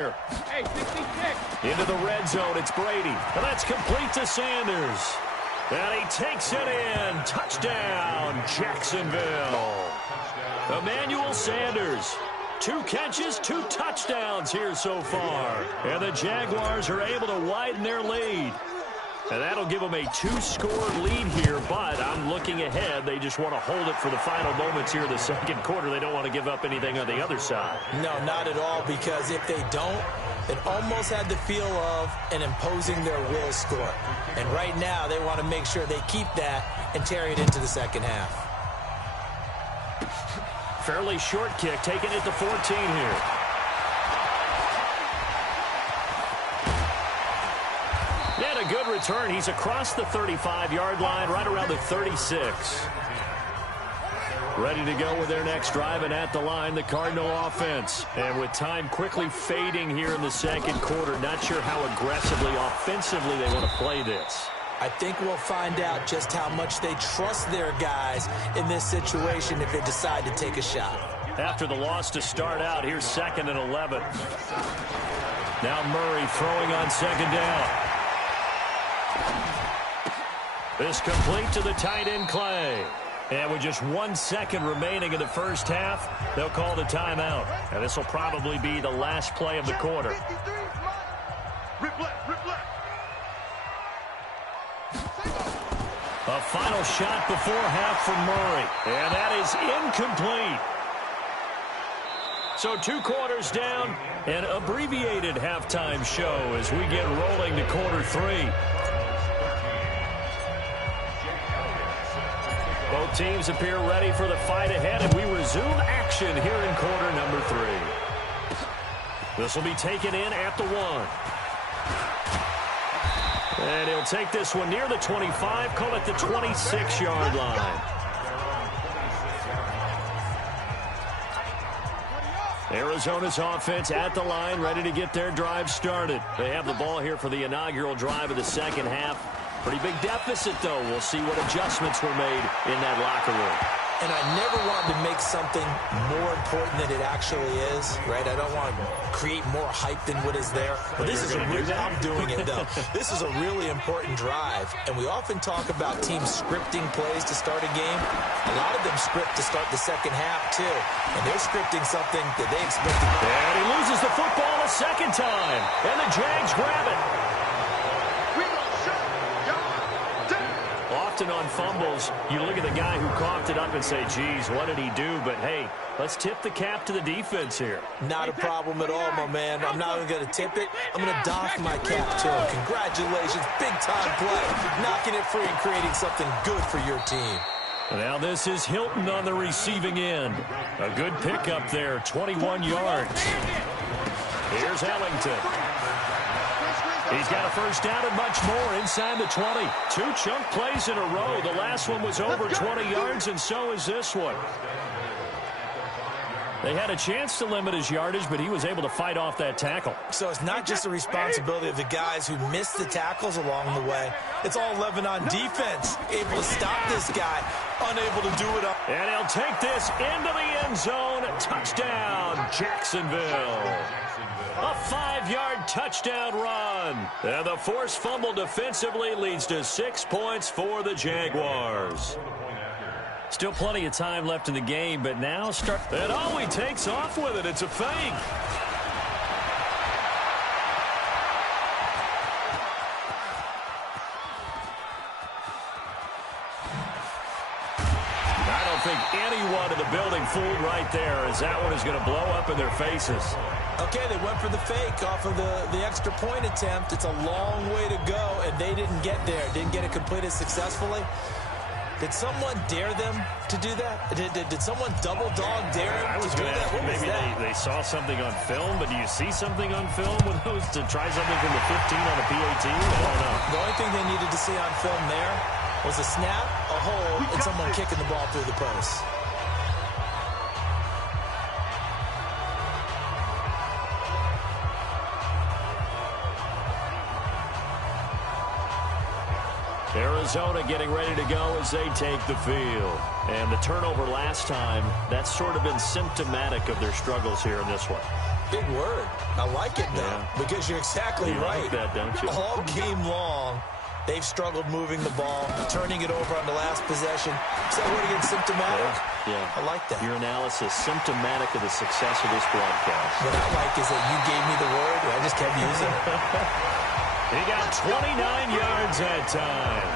Hey, 66. Into the red zone, it's Brady. And that's complete to Sanders. And he takes it in. Touchdown, Jacksonville. Emmanuel Sanders. 2 catches, 2 touchdowns here so far. And the Jaguars are able to widen their lead. And that'll give them a 2-score lead here, but I'm looking ahead. They just want to hold it for the final moments here in the second quarter. They don't want to give up anything on the other side. No, not at all, because if they don't, it almost had the feel of an imposing their will score. And right now, they want to make sure they keep that and carry it into the second half. Fairly short kick, taking it to 14 here. And a good return. He's across the 35-yard line, right around the 36. Ready to go with their next drive, and at the line, the Cardinal offense. And with time quickly fading here in the second quarter, not sure how aggressively, offensively they want to play this. I think we'll find out just how much they trust their guys in this situation if they decide to take a shot. After the loss to start out, here's 2nd and 11. Now Murray throwing on 2nd down. This complete to the tight end, Clay. And with just 1 second remaining in the first half, they'll call the timeout. And this will probably be the last play of the quarter. A final shot before half from Murray. And that is incomplete. So 2 quarters down, an abbreviated halftime show as we get rolling to quarter 3. Both teams appear ready for the fight ahead, and we resume action here in quarter number 3. This will be taken in at the 1. And he'll take this one near the 25, call it the 26-yard line. Arizona's offense at the line, ready to get their drive started. They have the ball here for the inaugural drive of the second half. Pretty big deficit, though. We'll see what adjustments were made in that locker room. And I never wanted to make something more important than it actually is, right? I don't want to create more hype than what is there. But this is I'm doing it, though. This is a really important drive. And we often talk about teams scripting plays to start a game. A lot of them script to start the second half, too. And they're scripting something that they expect to do. And he loses the football a second time. And the Jags grab it. Often on fumbles, you look at the guy who coughed it up and say, geez, what did he do? But, hey, let's tip the cap to the defense here. Not a problem at all, my man. I'm not even going to tip it. I'm going to doff my cap to him. Congratulations. Big-time play. Knocking it free and creating something good for your team. Now this is Hilton on the receiving end. A good pickup there, 21 yards. Here's Ellington. He's got a first down and much more inside the 20. 2 chunk plays in a row. The last one was over 20 yards, and so is this one. They had a chance to limit his yardage, but he was able to fight off that tackle. So it's not just the responsibility of the guys who missed the tackles along the way. It's all 11 on defense. Able to stop this guy, unable to do it. And he'll take this into the end zone. Touchdown, Jacksonville. A 5-yard touchdown run. And the forced fumble defensively leads to 6 points for the Jaguars. Still plenty of time left in the game, but now start. And oh, he takes off with it. It's a fake. I don't think anyone in the building fooled right there, as that one is going to blow up in their faces. Okay, they went for the fake off of the extra point attempt. It's a long way to go, and they didn't get there. Didn't get it completed successfully. Did someone dare them to do that? Did someone double dog dare them to do that? What maybe they saw something on film, but do you see something on film with those to try something from the 15 on a PAT? I don't know. The only thing they needed to see on film there was a snap, a hold, and someone kicking the ball through the post. Arizona getting ready to go as they take the field. And the turnover last time, that's sort of been symptomatic of their struggles here in this one. Big word. I like it, though, because you're exactly right. Like that, don't you? All game long, they've struggled moving the ball, turning it over on the last possession. Is that word again symptomatic? Yeah. I like that. Your analysis, symptomatic of the success of this broadcast. What I like is that you gave me the word, and I just kept using it. He got 29 yards that time.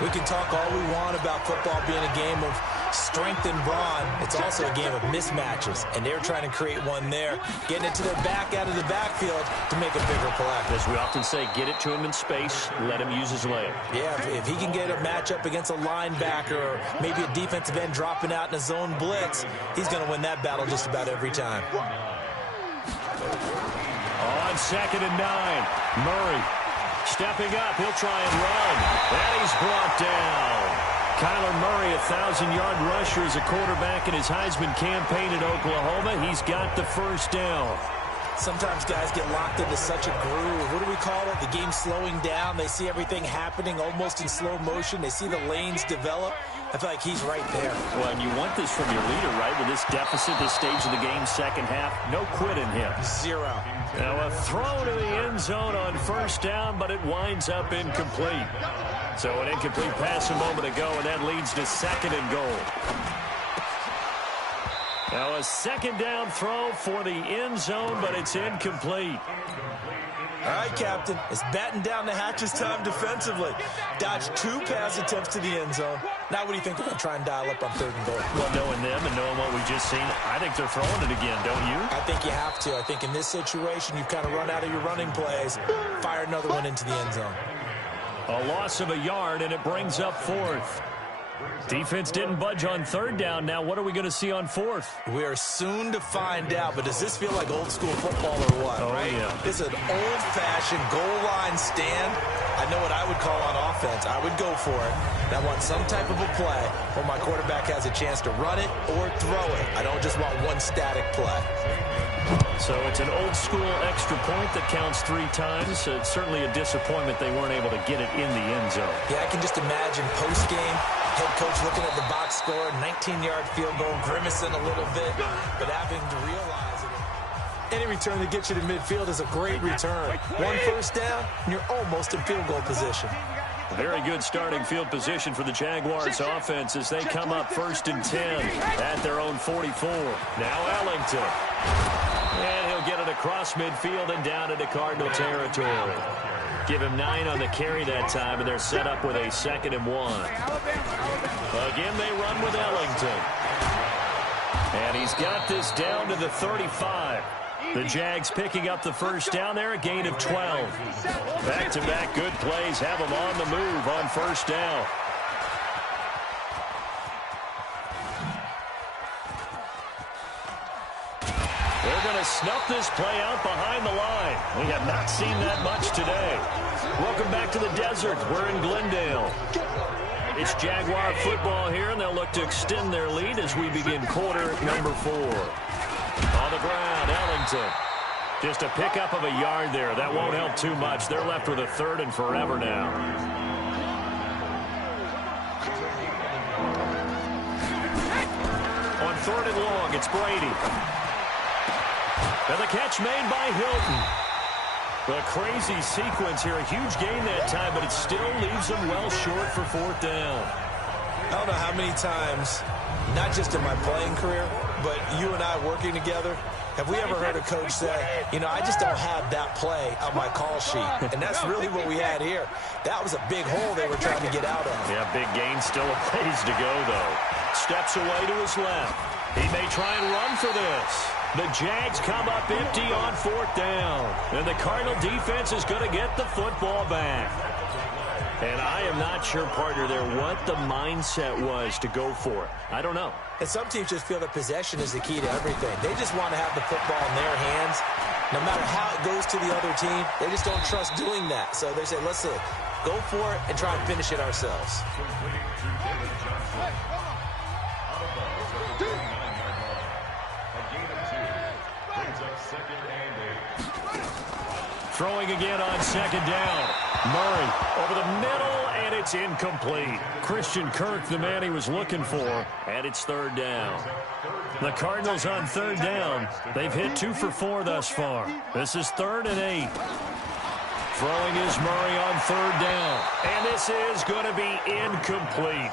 We can talk all we want about football being a game of strength and brawn. It's also a game of mismatches, and they're trying to create one there, getting it to their back out of the backfield to make a bigger play. As we often say, get it to him in space, let him use his leg. Yeah, if he can get a matchup against a linebacker or maybe a defensive end dropping out in a zone blitz, he's going to win that battle just about every time. On 2nd and 9, Murray stepping up. He'll try and run. And he's brought down. Kyler Murray, 1,000-yard rusher as a quarterback in his Heisman campaign in Oklahoma. He's got the first down. Sometimes guys get locked into such a groove. What do we call it? The game slowing down. They see everything happening almost in slow motion. They see the lanes develop. I feel like he's right there. Well, and you want this from your leader, right? With this deficit, this stage of the game, second half, no quit in him. Zero. Now a throw to the end zone on first down, but it winds up incomplete. So an incomplete pass a moment ago, and that leads to 2nd and goal. Now a 2nd down throw for the end zone, but it's incomplete. All right, Captain. It's batten down the hatches time defensively. Dodged 2 pass attempts to the end zone. Now what do you think they're going to try and dial up on 3rd and goal? Well, knowing them and knowing what we just seen, I think they're throwing it again, don't you? I think you have to. I think in this situation, you've kind of run out of your running plays. Fire another one into the end zone. A loss of a yard, and it brings up 4th. Defense didn't budge on 3rd down. Now what are we going to see on 4th? We are soon to find out, but does this feel like old school football or what? Oh, right? yeah. This is an old-fashioned goal line stand. I know what I would call on offense. I would go for it. And I want some type of a play where my quarterback has a chance to run it or throw it. I don't just want one static play. So it's an old-school extra point that counts 3 times. It's certainly a disappointment they weren't able to get it in the end zone. Yeah, I can just imagine post-game, head coach looking at the box score, 19-yard field goal, grimacing a little bit, but having to realize it. Any return that gets you to midfield is a great return. 1 first down, and you're almost in field goal position. Very good starting field position for the Jaguars offense as they come up 1st and 10 at their own 44. Now Ellington. And he'll get it across midfield and down into Cardinal territory. Give him 9 on the carry that time, and they're set up with a 2nd and 1. Again, they run with Ellington. And he's got this down to the 35. The Jags picking up the first down there, a gain of 12. Back-to-back good plays have them on the move on first down. They're going to snuff this play out behind the line. We have not seen that much today. Welcome back to the desert. We're in Glendale. It's Jaguar football here, and they'll look to extend their lead as we begin quarter number 4. On the ground, Ellington. Just a pickup of a yard there. That won't help too much. They're left with a 3rd and forever now. On 3rd and long, it's Brady. And the catch made by Hilton. A crazy sequence here. A huge gain that time, but it still leaves them well short for 4th down. I don't know how many times, not just in my playing career, but you and I working together, have we ever heard a coach say, you know, I just don't have that play on my call sheet. And that's really what we had here. That was a big hole they were trying to get out of. Yeah, big gain, still a ways to go, though. Steps away to his left. He may try and run for this. The Jags come up empty on 4th down. And the Cardinal defense is going to get the football back. And I am not sure, partner, there what the mindset was to go for it. I don't know. And some teams just feel that possession is the key to everything. They just want to have the football in their hands. No matter how it goes to the other team, they just don't trust doing that. So they say, let's go for it and try and finish it ourselves. Throwing again on 2nd down. Murray over the middle, and it's incomplete. Christian Kirk, the man he was looking for, and it's 3rd down. The Cardinals on third down. They've hit 2 for 4 thus far. This is 3rd and 8. Throwing is Murray on third down. And this is going to be incomplete.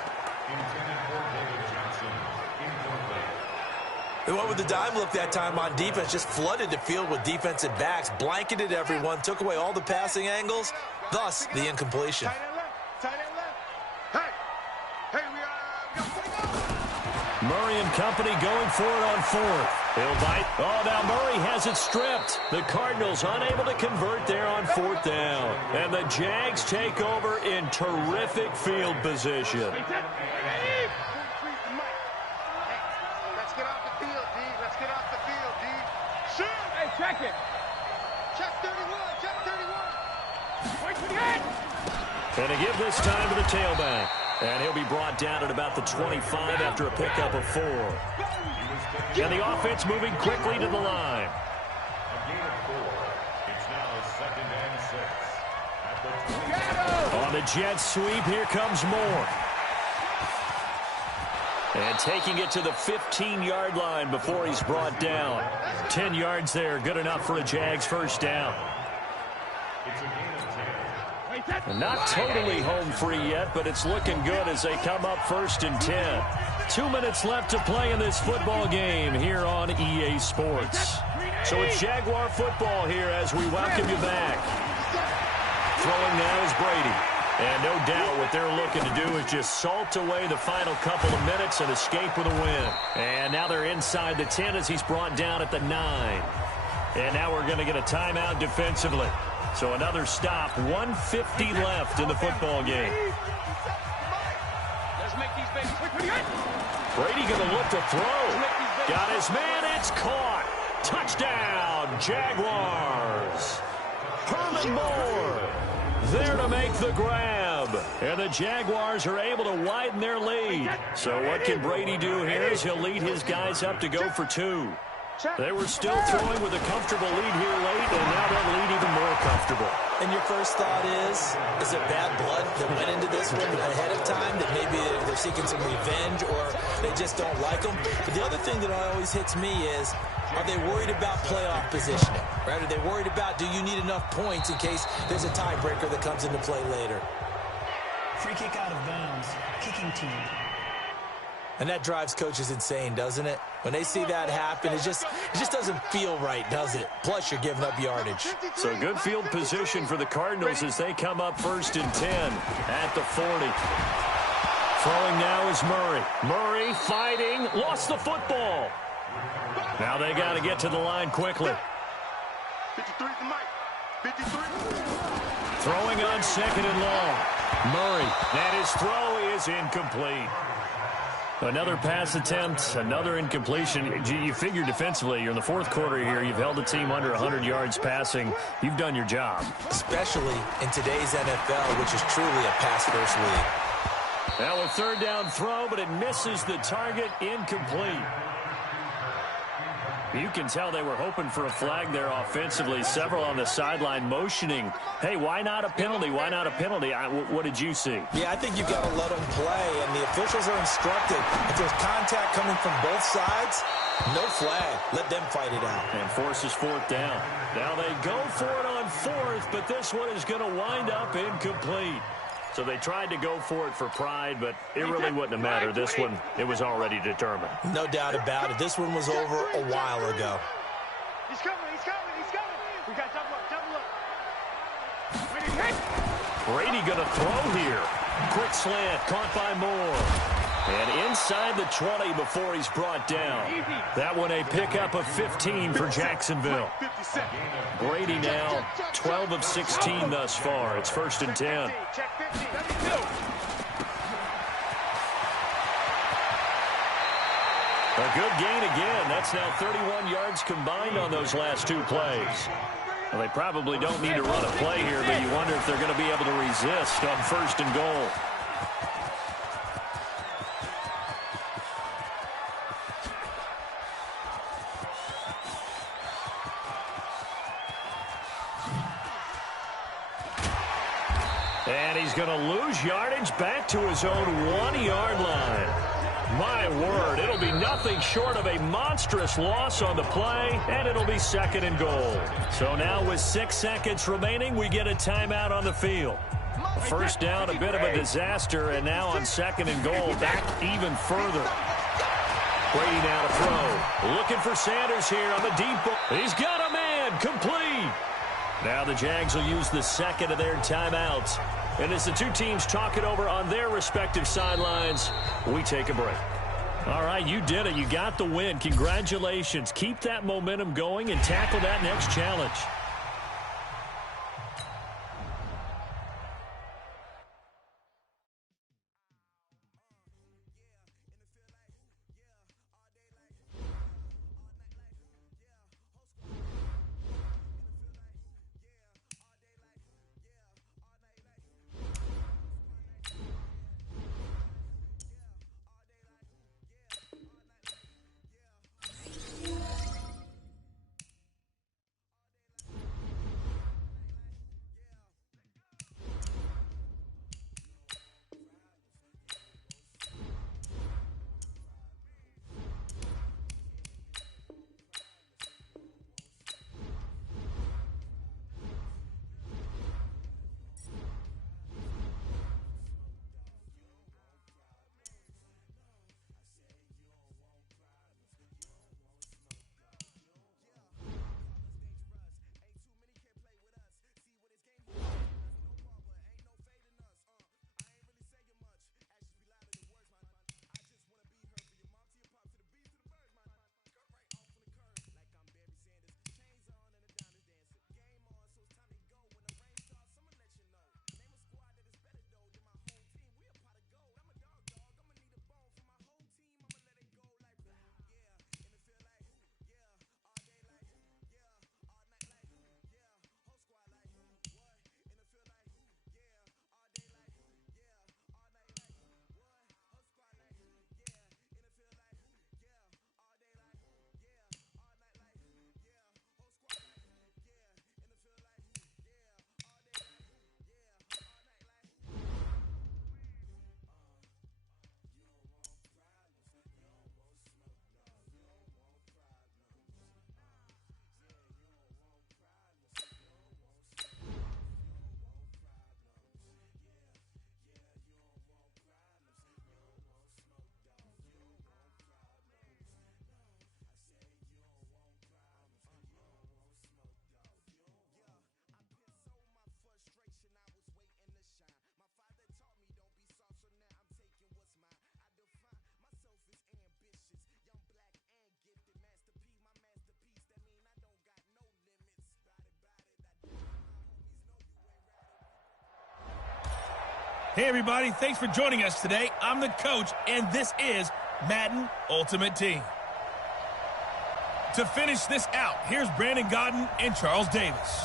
They went with the dime look that time on defense, just flooded the field with defensive backs, blanketed everyone, took away all the passing angles, thus the incompletion. Murray and company going for it on 4th. He'll bite. Oh, now Murray has it stripped. The Cardinals unable to convert there on 4th down. And the Jags take over in terrific field position. Let's get off the field, D. Let's get off the field, D. Shoot! Hey, check it. Check 31. Check 31. Wait for the end. And to give this time to the tailback. And he'll be brought down at about the 25 after a pickup of 4. And the offense moving quickly to the line. On the jet sweep, here comes Moore. And taking it to the 15-yard line before he's brought down. 10 yards there, good enough for a Jags first down. And not totally home free yet, but it's looking good as they come up 1st and 10. 2 minutes left to play in this football game here on EA Sports. So it's Jaguar football here as we welcome you back. Throwing now is Brady. And no doubt what they're looking to do is just salt away the final couple of minutes and escape with a win. And now they're inside the 10 as he's brought down at the 9. And now we're going to get a timeout defensively. So another stop, 1:50 left in the football game. Brady going to look to throw. Got his man, it's caught. Touchdown, Jaguars. Herman Moore there to make the grab. And the Jaguars are able to widen their lead. So what can Brady do here is he'll lead his guys up to go for 2. They were still throwing with a comfortable lead here late, and now that lead even more comfortable. And your first thought is it bad blood that went into this one ahead of time, that maybe they're seeking some revenge or they just don't like them? But the other thing that always hits me is, are they worried about playoff positioning? Right? Are they worried about, do you need enough points in case there's a tiebreaker that comes into play later? Free kick out of bounds, kicking team. And that drives coaches insane, doesn't it? When they see that happen, it just doesn't feel right, does it? Plus, you're giving up yardage. So good field position for the Cardinals as they come up 1st and 10 at the 40. Throwing now is Murray. Murray fighting, lost the football. Now they got to get to the line quickly. 53 to Mike. 53. Throwing on 2nd and long. Murray, and his throw is incomplete. Another pass attempt, another incompletion. You figure defensively, you're in the 4th quarter here. You've held the team under 100 yards passing. You've done your job. Especially in today's NFL, which is truly a pass-first league. Now a 3rd down throw, but it misses the target, incomplete. You can tell they were hoping for a flag there offensively. Several on the sideline motioning, hey, why not a penalty? Why not a penalty? What did you see? Yeah, I think you've got to let them play, and the officials are instructed. If there's contact coming from both sides, no flag. Let them fight it out. And forces 4th down. Now they go for it on 4th, but this one is going to wind up incomplete. So they tried to go for it for pride, but it really wouldn't have mattered. This one, it was already determined. No doubt about it. This one was over a while ago. He's coming, he's coming, he's coming. We got double up. Brady going to throw here. Quick slant, caught by Moore. And inside the 20 before he's brought down. That one a pickup of 15 for Jacksonville. Brady now 12 of 16 thus far. It's 1st and 10. A good gain again. That's now 31 yards combined on those last 2 plays. Well, they probably don't need to run a play here, but you wonder if they're going to be able to resist on 1st and goal. And he's going to lose yardage back to his own 1-yard line. My word, it'll be nothing short of a monstrous loss on the play, and it'll be second and goal. So now with 6 seconds remaining, we get a timeout on the field. First down, a bit of a disaster, and now on second and goal, back even further. Brady now to throw. Looking for Sanders here on the deep ball. He's got a man, complete. Now the Jags will use the second of their timeouts. And as the two teams talk it over on their respective sidelines, we take a break. All right, you did it. You got the win. Congratulations. Keep that momentum going and tackle that next challenge. Hey, everybody. Thanks for joining us today. I'm the coach, and this is Madden Ultimate Team. To finish this out, here's Brandon Gaudin and Charles Davis.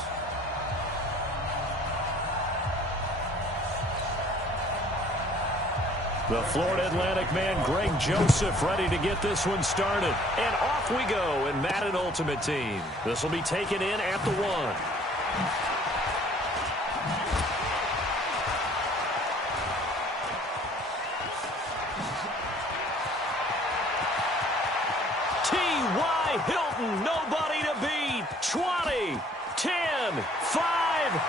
The Florida Atlantic man, Greg Joseph, ready to get this one started. And off we go in Madden Ultimate Team. This will be taken in at the 1. Hilton, nobody to beat. 20, 10, 5.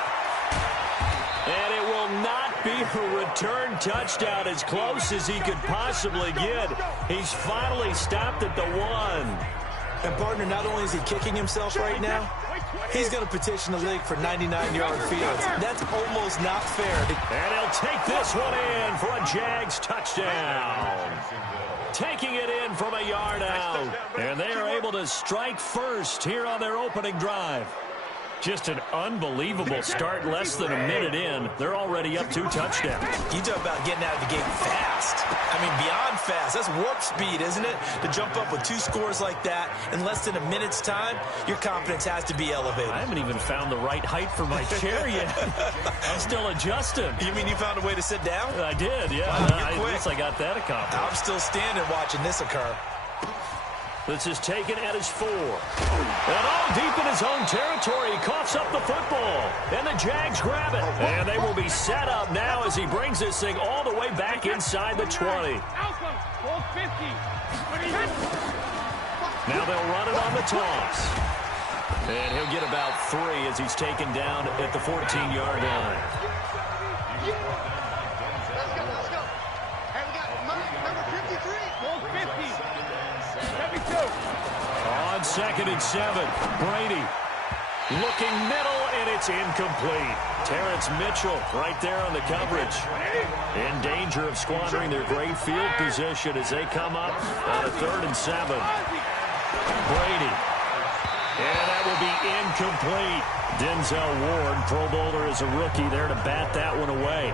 And it will not be a return touchdown, as close as he could possibly get. He's finally stopped at the 1. And, partner, not only is he kicking himself right now, he's going to petition the league for 99-yard fields. That's almost not fair. And he'll take this one in for a Jags touchdown. Taking it in from a yard out. And they are able to strike first here on their opening drive. Just an unbelievable start, less than a minute in. They're already up 2 touchdowns. You talk about getting out of the gate fast. I mean, beyond fast. That's warp speed, isn't it? To jump up with 2 scores like that in less than a minute's time, your confidence has to be elevated. I haven't even found the right height for my chair yet. I'm still adjusting. You mean you found a way to sit down? I did, yeah. Wow, At least I got that accomplished. I'm still standing watching this occur. This is taken at his 4. And all deep in his own territory, he coughs up the football. And the Jags grab it. And they will be set up now as he brings this thing all the way back inside the 20. Now they'll run it on the toss. And he'll get about 3 as he's taken down at the 14-yard line. Let's go. And we got number 53. 52. On 2nd and 7, Brady looking middle, and it's incomplete. Terrence Mitchell right there on the coverage. In danger of squandering their great field position as they come up on a 3rd and 7. Brady. And that will be incomplete. Denzel Ward, Pro Bowler as a rookie, there to bat that one away.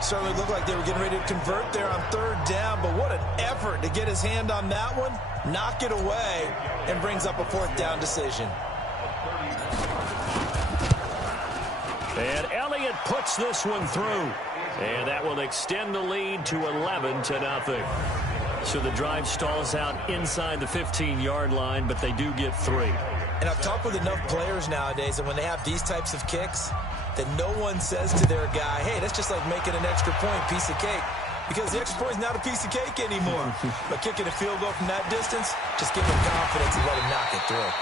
Certainly looked like they were getting ready to convert there on 3rd down, but what an effort to get his hand on that one, knock it away, and brings up a 4th down decision. And Elliott puts this one through. And that will extend the lead to 11-0. So the drive stalls out inside the 15-yard line, but they do get 3. And I've talked with enough players nowadays that when they have these types of kicks, that no one says to their guy, hey, that's just like making an extra point, piece of cake. Because the extra point is not a piece of cake anymore. But kicking a field goal from that distance, just give him confidence and let him knock it through.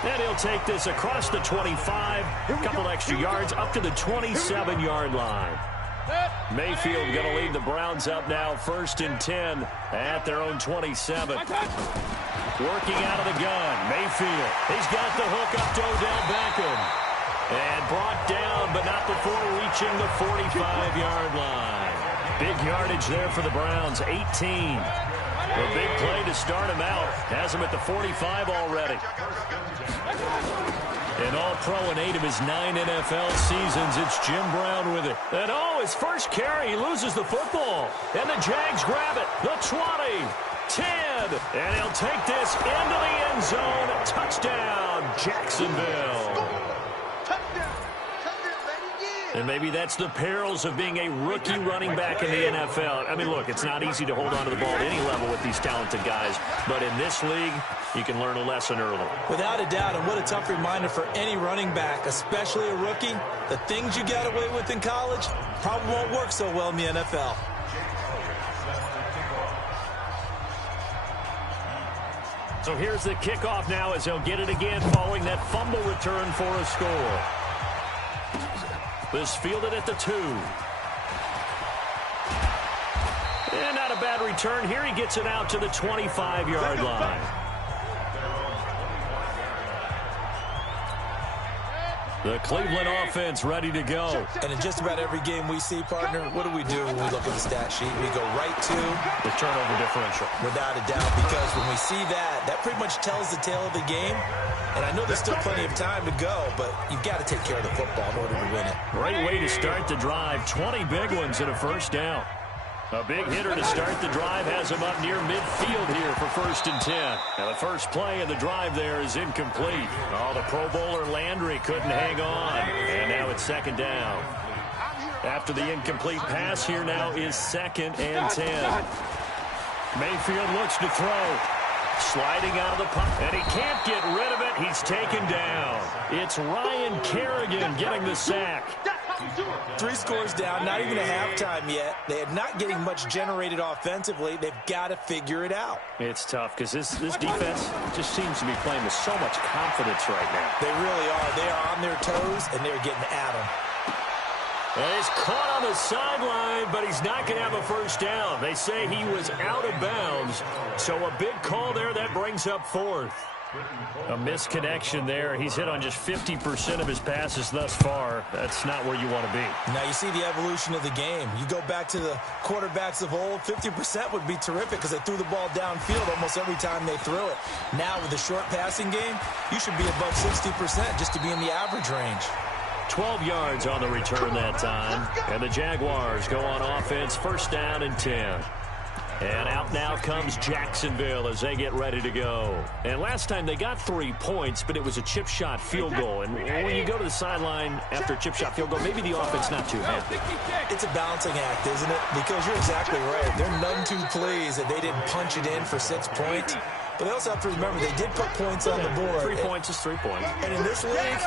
And he'll take this across the 25, a couple extra yards up to the 27-yard line. Mayfield going to lead the Browns up now, 1st and 10 at their own 27. Working out of the gun, Mayfield. He's got the hook up to Odell Beckham. And brought down, but not before reaching the 45-yard line. Big yardage there for the Browns, 18. A big play to start him out. Has him at the 45 already. An all-pro in 8 of his 9 NFL seasons. It's Jim Brown with it. And his first carry, he loses the football. And the Jags grab it. The 20, 10. And he'll take this into the end zone. Touchdown, Jacksonville. And maybe that's the perils of being a rookie running back in the NFL. I mean, look, it's not easy to hold on to the ball at any level with these talented guys. But in this league, you can learn a lesson early. Without a doubt, and what a tough reminder for any running back, especially a rookie. The things you got away with in college probably won't work so well in the NFL. So here's the kickoff now as they'll get it again following that fumble return for a score. This fielded at the 2. And not a bad return. Here he gets it out to the 25-yard line. The Cleveland offense ready to go. And in just about every game we see, partner, what do we do when we look at the stat sheet? We go right to the turnover differential. Without a doubt, because when we see that, that pretty much tells the tale of the game. And I know there's still plenty of time to go, but you've got to take care of the football in order to win it. Great way to start the drive. 20 big ones and a 1st down. A big hitter to start the drive has him up near midfield here for 1st and 10. Now the first play of the drive there is incomplete. Oh, the Pro Bowler Landry couldn't hang on. And now it's 2nd down. After the incomplete pass, here now is 2nd and 10. Mayfield looks to throw. Sliding out of the pocket, and he can't get rid of it. He's taken down. It's Ryan Kerrigan getting the sack. 3 scores down, not even a halftime yet. They are not getting much generated offensively. They've got to figure it out. It's tough because this defense just seems to be playing with so much confidence right now. They really are. They are on their toes, and they're getting at them. He's caught on the sideline, but he's not going to have a 1st down. They say he was out of bounds, so a big call there. That brings up 4th. A misconnection there. He's hit on just 50% of his passes thus far. That's not where you want to be. Now you see the evolution of the game. You go back to the quarterbacks of old, 50% would be terrific because they threw the ball downfield almost every time they threw it. Now with the short passing game, you should be above 60% just to be in the average range. 12 yards on the return that time. And the Jaguars go on offense, 1st down and 10. And out now comes Jacksonville as they get ready to go. And last time they got 3 points, but it was a chip shot field goal. And when you go to the sideline after a chip shot field goal, maybe the offense not too happy. It's a balancing act, isn't it? Because you're exactly right. They're none too pleased that they didn't punch it in for 6 points. But they also have to remember they did put points on the board. 3 points is 3 points. And in this league,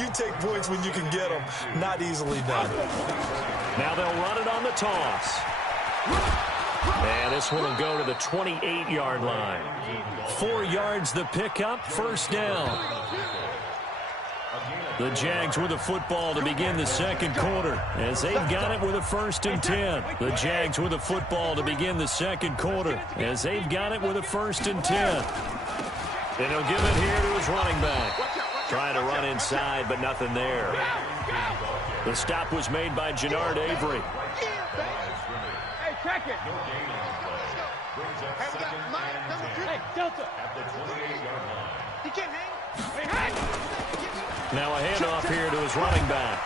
you take points when you can get them. Not easily done. Now they'll run it on the toss. And this one will go to the 28-yard line. 4 yards the pickup, first down. The Jags with the football to begin the second quarter as they've got it with a 1st and 10. The Jags with the football to begin the second quarter as they've got it with a 1st and 10. And he'll give it here to his running back. Trying to run inside, but nothing there. The stop was made by Jannard Avery. Hey, check it. Hey, Delta. He can't hang. Now a handoff here to his running back.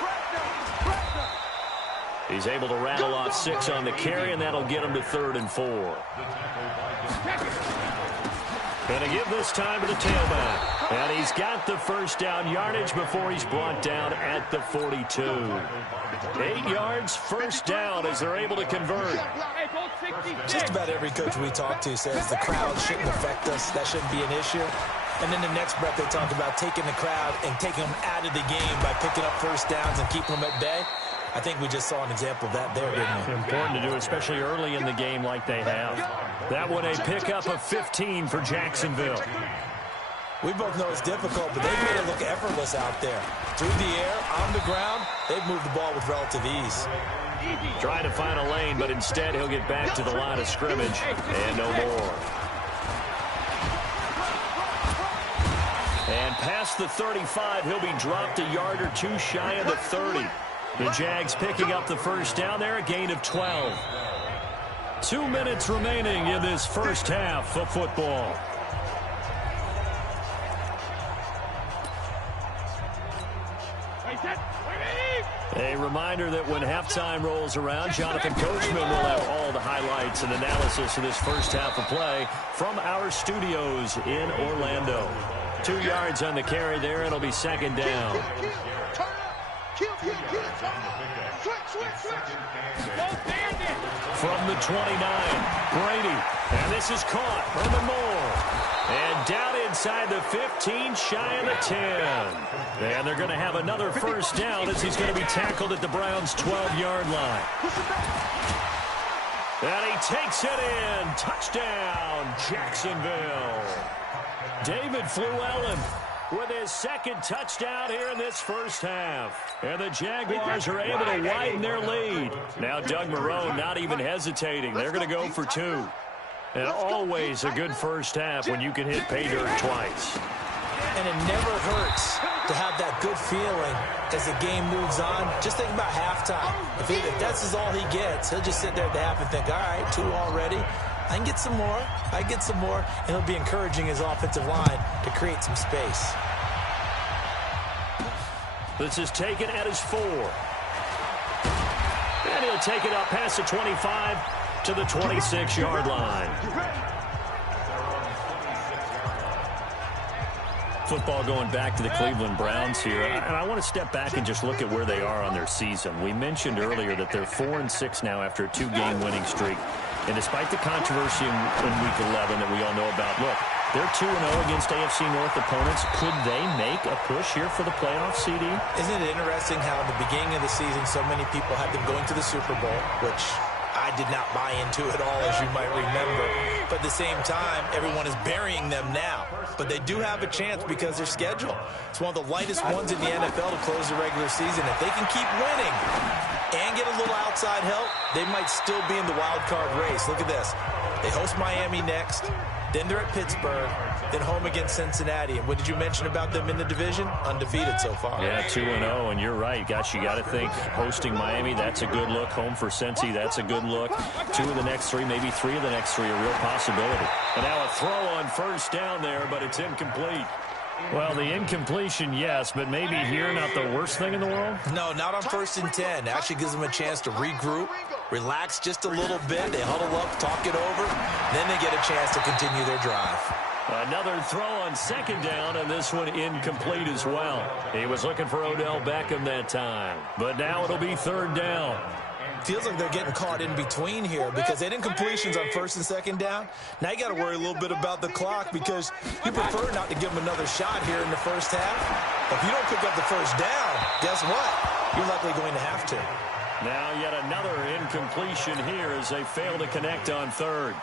He's able to rattle off 6 on the carry, and that'll get him to 3rd and 4. Going to give this time to the tailback. And he's got the first down yardage before he's brought down at the 42. 8 yards, first down as they're able to convert. Just about every coach we talk to says the crowd shouldn't affect us. That shouldn't be an issue. And then the next breath they talk about taking the crowd and taking them out of the game by picking up first downs and keeping them at bay. I think we just saw an example of that there, didn't we? Important to do, especially early in the game like they have. That one a pickup of 15 for Jacksonville. We both know it's difficult, but they've made it look effortless out there. Through the air, on the ground, they've moved the ball with relative ease. Trying to find a lane, but instead he'll get back to the line of scrimmage and no more. And past the 35, he'll be dropped a yard or 2 shy of the 30. The Jags picking up the first down there, a gain of 12. 2 minutes remaining in this first half of football. A reminder that when halftime rolls around, Jonathan Coachman will have all the highlights and analysis of this first half of play from our studios in Orlando. 2 yards on the carry there, and it'll be second down. From the 29, Brady, and this is caught. Herman Moore. And down inside the 15, shy of the 10. And they're going to have another first down as he's going to be tackled at the Browns' 12-yard line. And he takes it in. Touchdown, Jacksonville. David Fluellen with his second touchdown here in this first half. And the Jaguars are able to widen their lead. Now Doug Marrone not even hesitating. They're going to go for 2. And always a good first half when you can hit pay dirt twice. And it never hurts to have that good feeling as the game moves on. Just think about halftime. If that's all he gets, he'll just sit there at the half and think, all right, 2 already. I can get some more. I get some more. And he'll be encouraging his offensive line to create some space. This is taken at his 4. And he'll take it up past the 25 to the 26-yard line. Football going back to the Cleveland Browns here. And I want to step back and just look at where they are on their season. We mentioned earlier that they're 4-6 now after a 2-game winning streak. And despite the controversy in Week 11 that we all know about, look, they're 2-0 against AFC North opponents. Could they make a push here for the playoff CD? Isn't it interesting how at the beginning of the season so many people had them going to the Super Bowl, which I did not buy into at all, as you might remember. But at the same time, everyone is burying them now. But they do have a chance because their schedule. It's one of the lightest ones in the NFL to close the regular season. If they can keep winning and get a little outside help, they might still be in the wild card race. Look at this. They host Miami next. Then they're at Pittsburgh, then home against Cincinnati. And what did you mention about them in the division? Undefeated so far. Yeah, 2-0, and you're right. Gosh, you got to think hosting Miami, that's a good look. Home for Cincy, that's a good look. 2 of the next 3, maybe 3 of the next 3, a real possibility. And now a throw on first down there, but it's incomplete. Well, the incompletion, yes, but maybe here not the worst thing in the world? No, not on 1st and 10. Actually gives them a chance to regroup, relax just a little bit. They huddle up, talk it over. Then they get a chance to continue their drive. Another throw on second down, and this one incomplete as well. He was looking for Odell Beckham that time, but now it'll be 3rd down. Feels like they're getting caught in between here because they had incompletions on 1st and 2nd down. Now you got to worry a little bit about the clock because you prefer not to give them another shot here in the first half. If you don't pick up the first down, guess what? You're likely going to have to. Now yet another incompletion here as they fail to connect on third.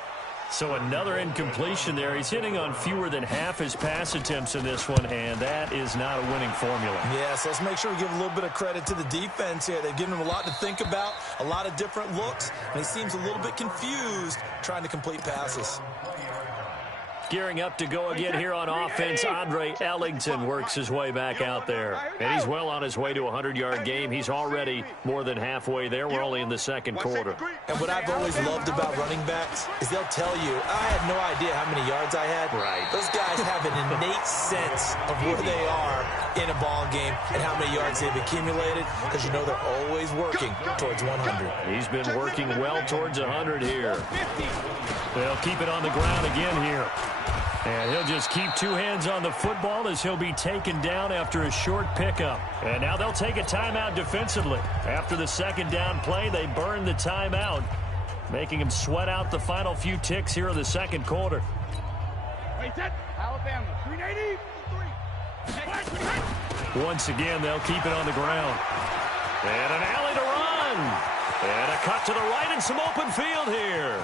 So another incompletion there. He's hitting on fewer than half his pass attempts in this one, and that is not a winning formula. Yes, let's make sure we give a little bit of credit to the defense here. They've given him a lot to think about, a lot of different looks, and he seems a little bit confused trying to complete passes. Gearing up to go again here on offense, Andre Ellington works his way back out there. And he's well on his way to a 100-yard game. He's already more than halfway there. We're only in the second quarter. And what I've always loved about running backs is they'll tell you, I had no idea how many yards I had. Right. Those guys have an innate sense of where they are in a ball game and how many yards they've accumulated, because you know they're always working towards 100. He's been working well towards 100 here. They'll keep it on the ground again here. And he'll just keep two hands on the football as he'll be taken down after a short pickup. And now they'll take a timeout defensively. After the second down play, they burn the timeout, making him sweat out the final few ticks here in the second quarter. Wait, that Alabama, 380. Once again, they'll keep it on the ground. And an alley to run. And a cut to the right and some open field here.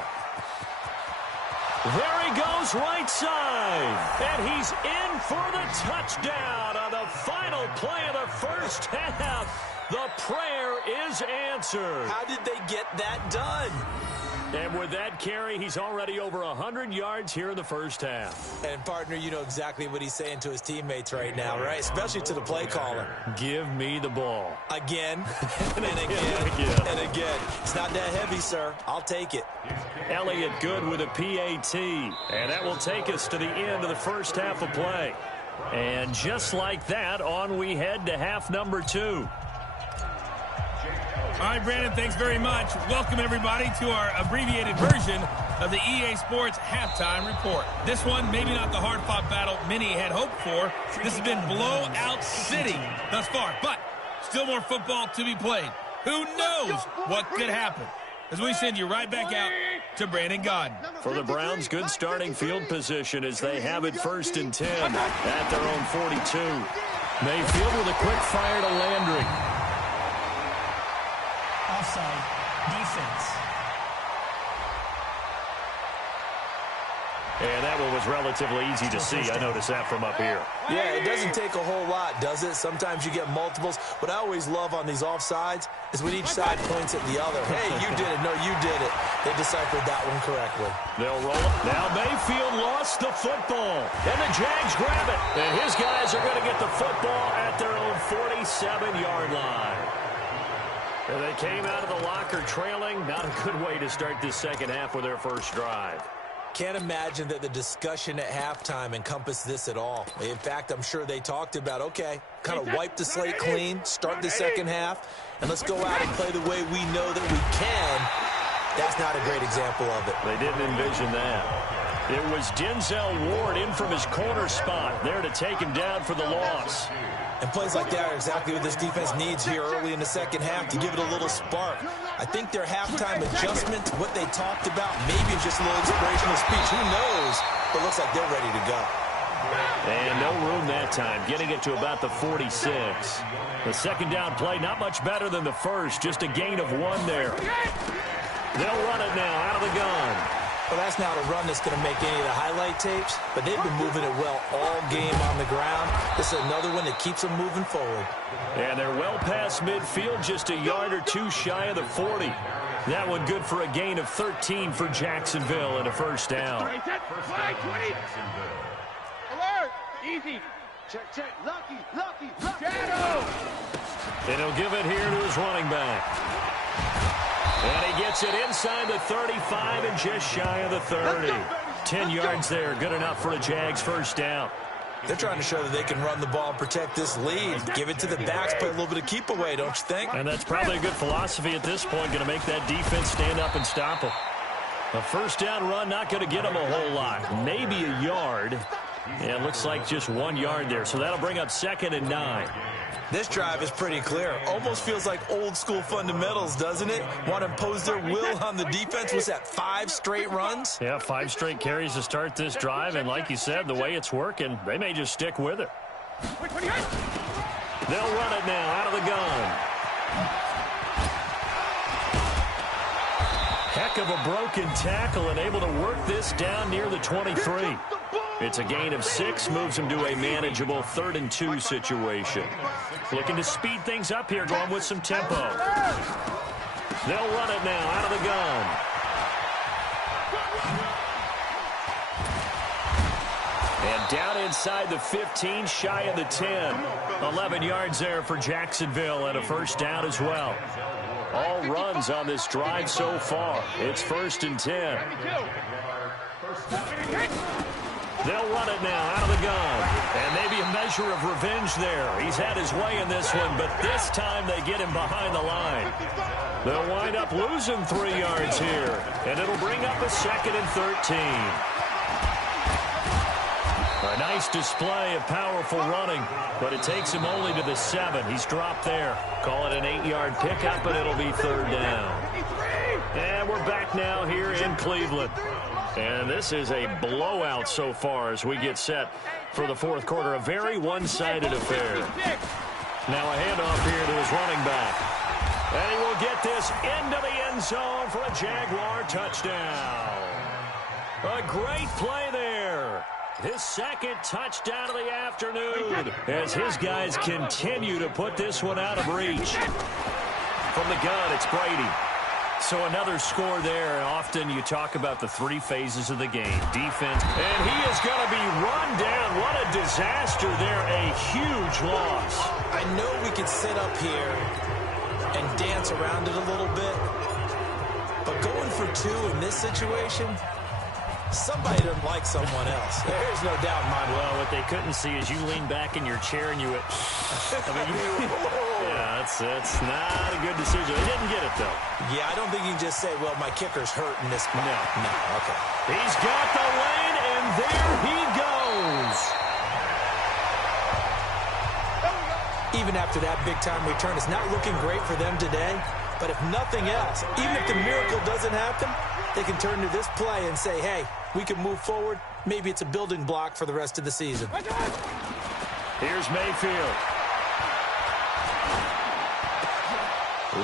There he goes right side. And he's in for the touchdown on the final play of the first half. The prayer is answered. How did they get that done? And with that carry, he's already over 100 yards here in the first half. And, partner, you know exactly what he's saying to his teammates right now, right? Especially to the play caller. Give me the ball. Again, and again, and again. It's not that heavy, sir. I'll take it. Elliott good with a PAT. And that will take us to the end of the first half of play. And just like that, on we head to half number 2. All right, Brandon, thanks very much. Welcome, everybody, to our abbreviated version of the EA Sports Halftime Report. This one, maybe not the hard-fought battle many had hoped for. This has been blowout city thus far, but still more football to be played. Who knows what could happen? As we send you right back out to Brandon Godden. For the Browns, good starting field position as they have it 1st and 10 at their own 42. Mayfield with a quick fire to Landry. Offside. Defense. And that one was relatively easy to see. I noticed that from up here. Yeah, it doesn't take a whole lot, does it? Sometimes you get multiples. What I always love on these offsides is when each side points at the other. Hey, you did it. No, you did it. They deciphered that one correctly. They'll roll it. Now Mayfield lost the football. And the Jags grab it. And his guys are going to get the football at their own 47-yard line. And they came out of the locker trailing. Not a good way to start this second half with their first drive. Can't imagine that the discussion at halftime encompassed this at all. In fact, I'm sure they talked about, okay, kind of wipe the slate clean, start the second half, and let's go out and play the way we know that we can. That's not a great example of it. They didn't envision that. It was Denzel Ward in from his corner spot there to take him down for the loss. And plays like that are exactly what this defense needs here early in the second half to give it a little spark. I think their halftime adjustment, what they talked about, maybe just a little inspirational speech. Who knows? But looks like they're ready to go. And no room that time, getting it to about the 46. The second down play, not much better than the first, just a gain of 1 there. They'll run it now out of the gun. Well, that's not a run that's going to make any of the highlight tapes, but they've been moving it well all game on the ground. This is another one that keeps them moving forward. And they're well past midfield, just a yard or 2 shy of the 40. That one good for a gain of 13 for Jacksonville and a first down. Alert! Easy. Check. Lucky. Shadow! And he'll give it here to his running back. And he gets it inside the 35 and just shy of the 30. 10 yards there, good enough for a Jags first down. They're trying to show that they can run the ball and protect this lead. Give it to the backs, play a little bit of keep away, don't you think? And that's probably a good philosophy at this point, going to make that defense stand up and stop them. A first down run, not going to get them a whole lot. Maybe a yard. And it looks like just 1 yard there, so that'll bring up 2nd and 9. This drive is pretty clear. Almost feels like old school fundamentals, doesn't it? Want to impose their will on the defense. Was that 5 straight runs? Yeah, 5 straight carries to start this drive. And like you said, the way it's working, they may just stick with it. They'll run it now out of the gun. Heck of a broken tackle and able to work this down near the 23. It's a gain of 6, moves him to a manageable 3rd and 2 situation. Looking to speed things up here, going with some tempo. They'll run it now out of the gun. And down inside the 15, shy of the 10. 11 yards there for Jacksonville and a first down as well. All runs on this drive so far. It's 1st and 10. They'll run it now out of the gun. And maybe a measure of revenge there. He's had his way in this one, but this time they get him behind the line. They'll wind up losing 3 yards here, and it'll bring up a 2nd and 13. A nice display of powerful running, but it takes him only to the 7. He's dropped there. Call it an 8-yard pickup, and it'll be 3rd down. And we're back now here in Cleveland. And this is a blowout so far as we get set for the 4th quarter. A very one-sided affair. Now a handoff here to his running back. And he will get this into the end zone for a Jaguar touchdown. A great play there. His 2nd touchdown of the afternoon as his guys continue to put this one out of reach. From the gun, it's Brady. So another score there, and often you talk about the 3 phases of the game. Defense, and he is going to be run down. What a disaster there, a huge loss. I know we could sit up here and dance around it a little bit, but going for 2 in this situation, somebody doesn't like someone else. There's no doubt in my mind. Well, what they couldn't see is you lean back in your chair and you went, yeah, that's not a good decision. They didn't get it, though. Yeah, I don't think you can just say, well, my kicker's hurt in this spot. No, okay. He's got the lane, and there he goes. Even after that big-time return, it's not looking great for them today. But if nothing else, even if the miracle doesn't happen, they can turn to this play and say, hey, we can move forward. Maybe it's a building block for the rest of the season. Here's Mayfield.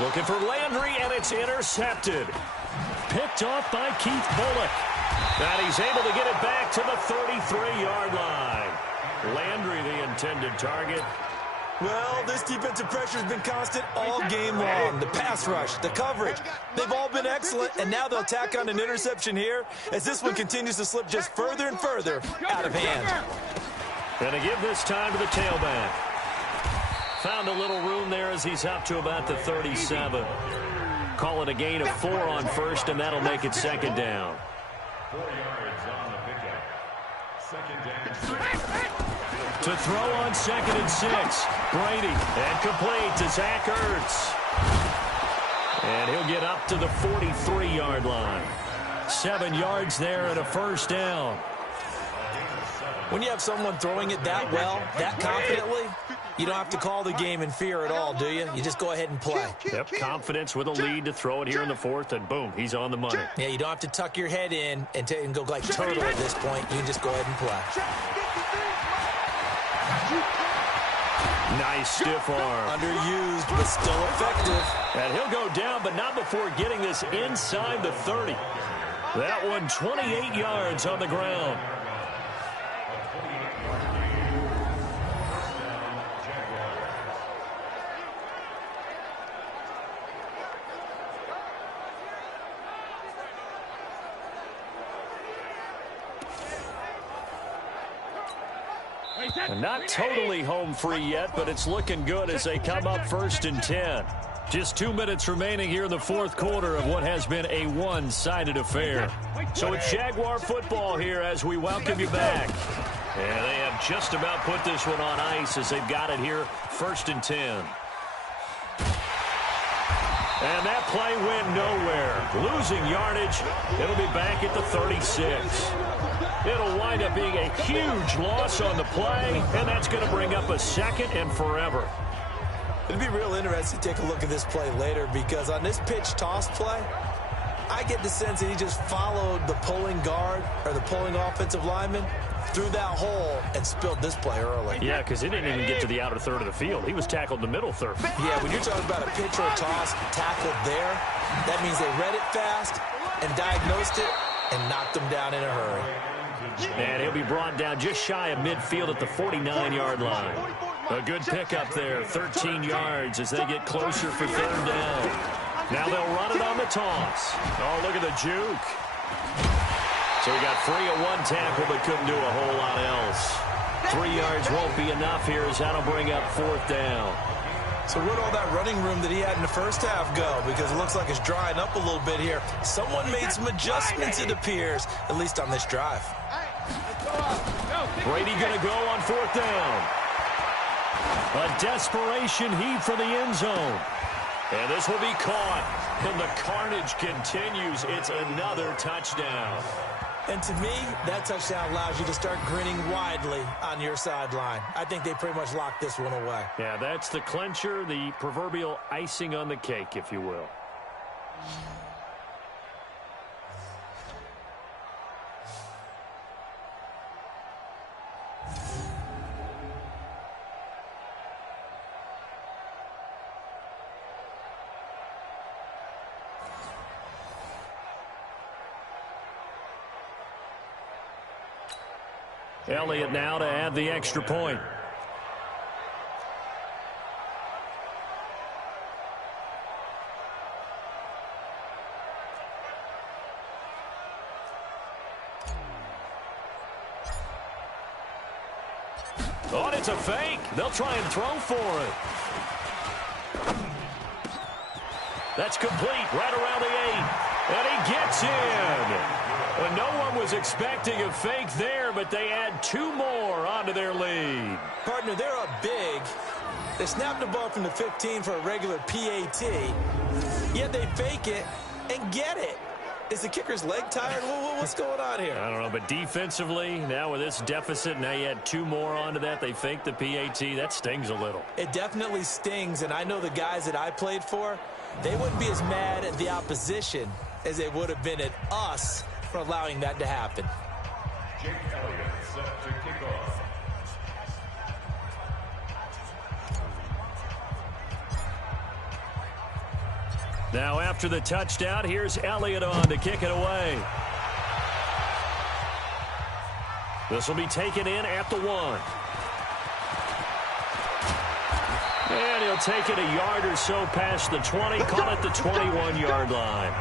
Looking for Landry, and it's intercepted. Picked off by Keith Bullock. And he's able to get it back to the 33-yard line. Landry, the intended target. Well, this defensive pressure has been constant all game long. The pass rush, the coverage, they've all been excellent, and now they'll tack on an interception here as this one continues to slip just further and further out of hand. Going to give this time to the tailback. Found a little room there as he's up to about the 37. Call it a gain of 4 on 1st, and that'll make it 2nd down. 4 yards on the pickup. 2nd down. To throw on 2nd and 6. Brady, and complete to Zach Ertz. And he'll get up to the 43-yard line. 7 yards there and a first down. When you have someone throwing it that well, that confidently, you don't have to call the game in fear at all, do you? You just go ahead and play. Yep, confidence with a lead to throw it here in the 4th, and boom, he's on the money. Yeah, you don't have to tuck your head in and go like turtle at this point. You can just go ahead and play. Nice stiff arm. Underused, but still effective. And he'll go down, but not before getting this inside the 30. That one 28 yards on the ground. And not totally home free yet, but it's looking good as they come up 1st and 10. Just 2 minutes remaining here in the 4th quarter of what has been a one-sided affair. So it's Jaguar football here as we welcome you back. And they have just about put this one on ice as they've got it here 1st and 10. And that play went nowhere. Losing yardage. It'll be back at the 36. It'll wind up being a huge loss on the play, and that's going to bring up a 2nd and forever. It'd be real interesting to take a look at this play later because on this pitch toss play, I get the sense that he just followed the pulling guard or the pulling offensive lineman through that hole and spilled this play early. Yeah, because it didn't even get to the outer third of the field. He was tackled in the middle third. Yeah, when you're talking about a pitch or a toss tackled there, that means they read it fast and diagnosed it and knocked him down in a hurry. And he'll be brought down just shy of midfield at the 49-yard line. A good pickup there, 13 yards as they get closer for third down. Now they'll run it on the toss. Oh, look at the juke. So he got free of one tackle but couldn't do a whole lot else. 3 yards won't be enough here as that'll bring up fourth down. So where'd all that running room that he had in the first half go? Because it looks like it's drying up a little bit here. Someone made some adjustments, it appears, at least on this drive. Brady going to go on fourth down. A desperation heave for the end zone. And this will be caught. And the carnage continues. It's another touchdown. And to me, that touchdown allows you to start grinning widely on your sideline. I think they pretty much locked this one away. Yeah, that's the clincher, the proverbial icing on the cake, if you will. Elliott now to add the extra point. Oh, and it's a fake. They'll try and throw for it. That's complete right around the 8. And he gets in. Well, no one was expecting a fake there, but they add 2 more onto their lead. Partner, they're up big. They snap the ball from the 15 for a regular PAT, yet they fake it and get it. Is the kicker's leg tired? What's going on here? I don't know, but defensively, now with this deficit, now you add 2 more onto that. They fake the PAT. That stings a little. It definitely stings, and I know the guys that I played for, they wouldn't be as mad at the opposition as they would have been at us for allowing that to happen. Jake Elliott set to kick off. Now after the touchdown, here's Elliott on to kick it away. This will be taken in at the 1. And he'll take it a yard or so past the 20, call it the 21-yard line.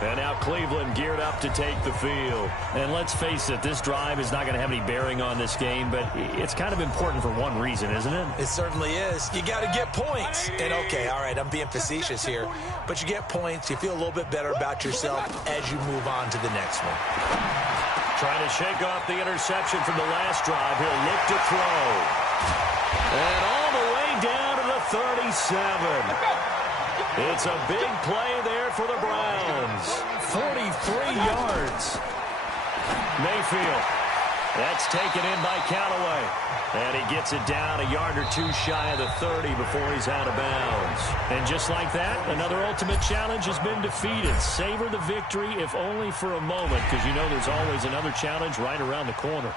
And now Cleveland geared up to take the field. And let's face it, this drive is not going to have any bearing on this game, but it's kind of important for one reason, isn't it? It certainly is. You got to get points. And okay, all right, I'm being facetious here, but you get points. You feel a little bit better about yourself as you move on to the next one. Trying to shake off the interception from the last drive. He'll look to throw. And all the way down to the 37. It's a big play there for the Browns. 43 yards. Mayfield. That's taken in by Callaway. And he gets it down a yard or 2 shy of the 30 before he's out of bounds. And just like that, another ultimate challenge has been defeated. Savor the victory, if only for a moment, because you know there's always another challenge right around the corner.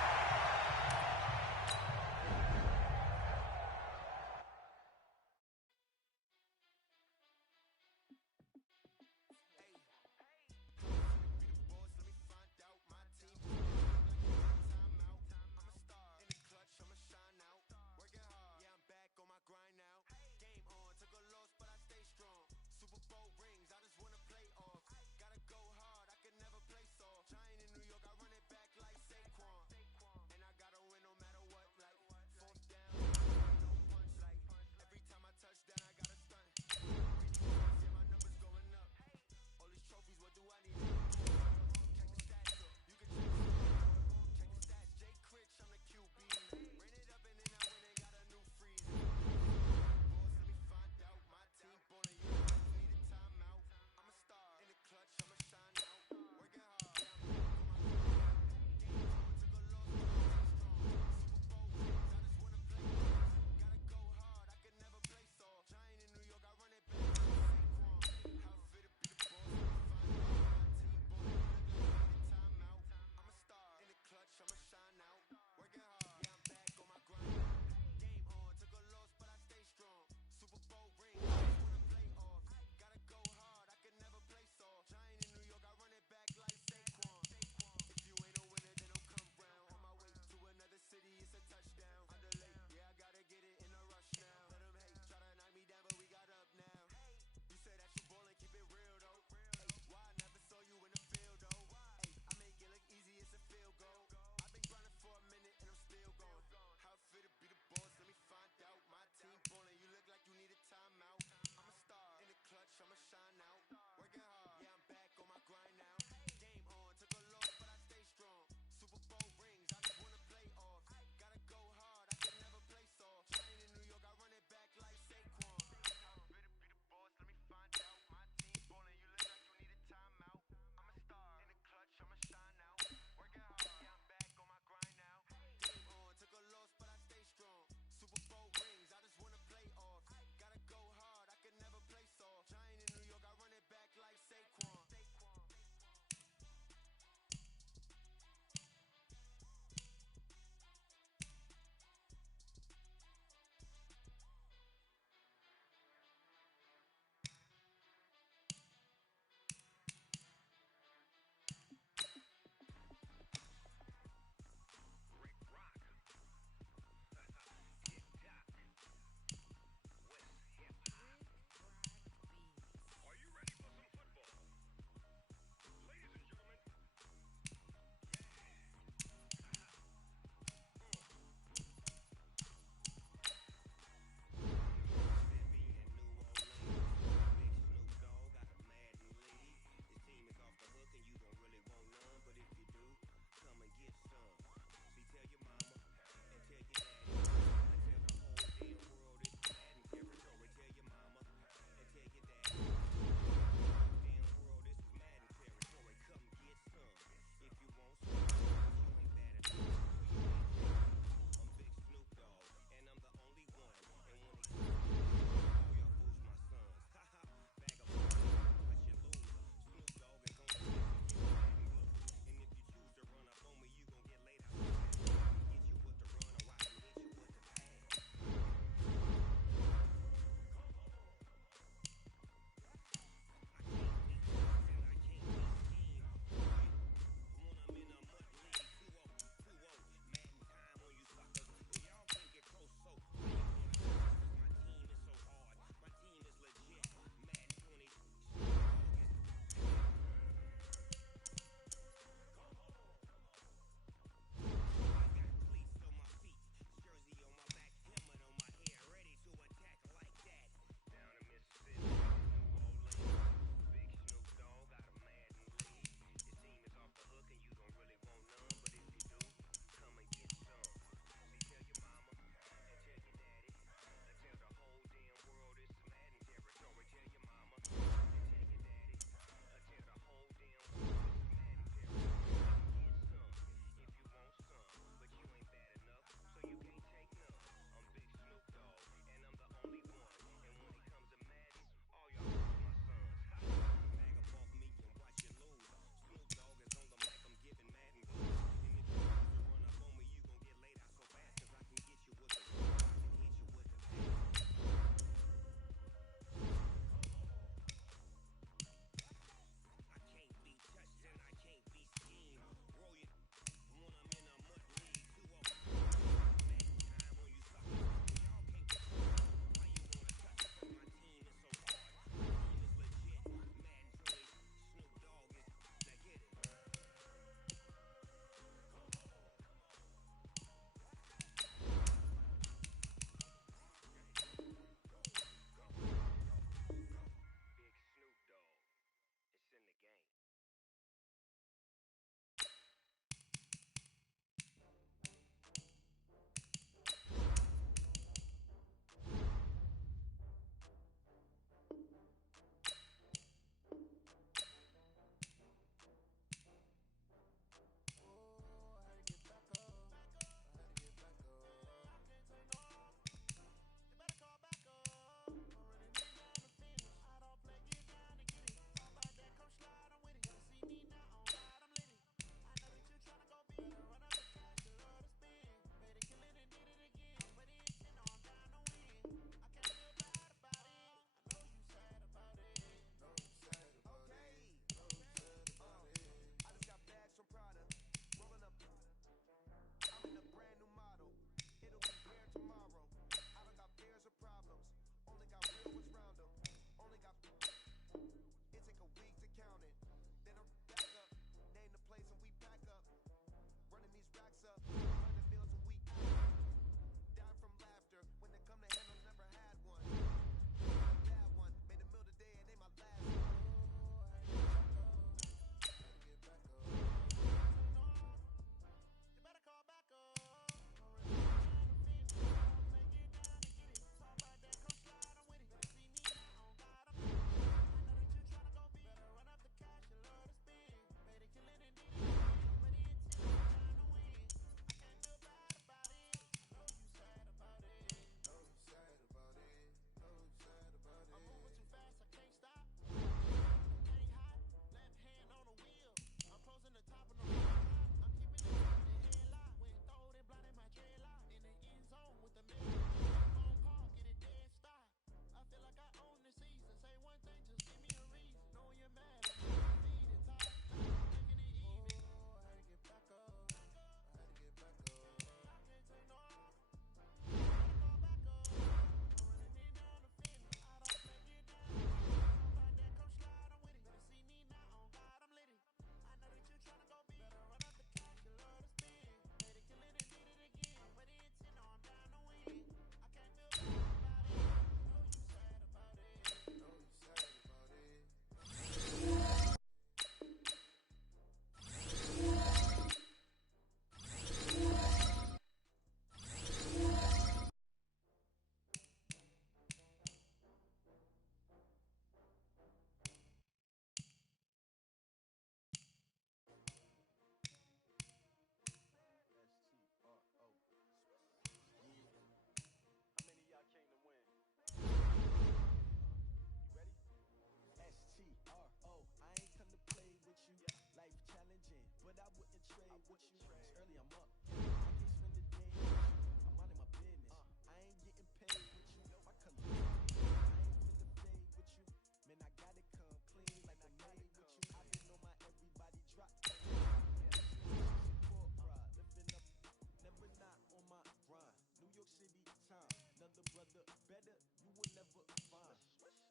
look better, you will never find.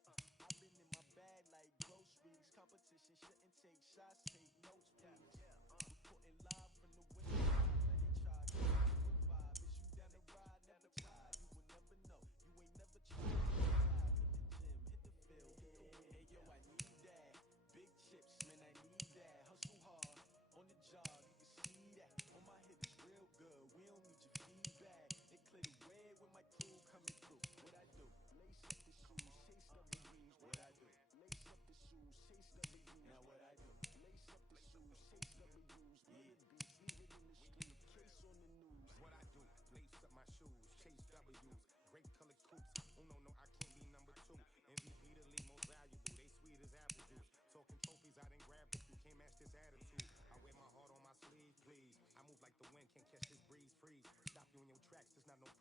I've been in my bag like groceries. Competition shouldn't take shots, take notes, please. Reporting live from the window. Let it try, the vibe. Is you down the ride, never tired. You will never know, you ain't never tried. Hit the gym, hit the field, hit the wind. Hey, yo, I need that. Big chips, man, I need that. Hustle hard, on the job, you can see that. On my hip is real good, we don't need your feedback. It clear the way with my crew coming through. What I do? Lace up the shoes, chase W's. What I do? Lace up the shoes, chase W's. Now what I do? Lace up the shoes, chase W's. Yeah, beats, leave it in the street, case on the news. What I do? Lace up my shoes, chase W's. Great colored coops. Oh no, I can't be number 2. MVP the league most valuable. They sweet as apple juice. Talking trophies, I didn't grab the few. Can't match this attitude. I wear my heart on my sleeve, please. I move like the wind, can't catch this breeze, freeze. Stop you in your tracks, there's not no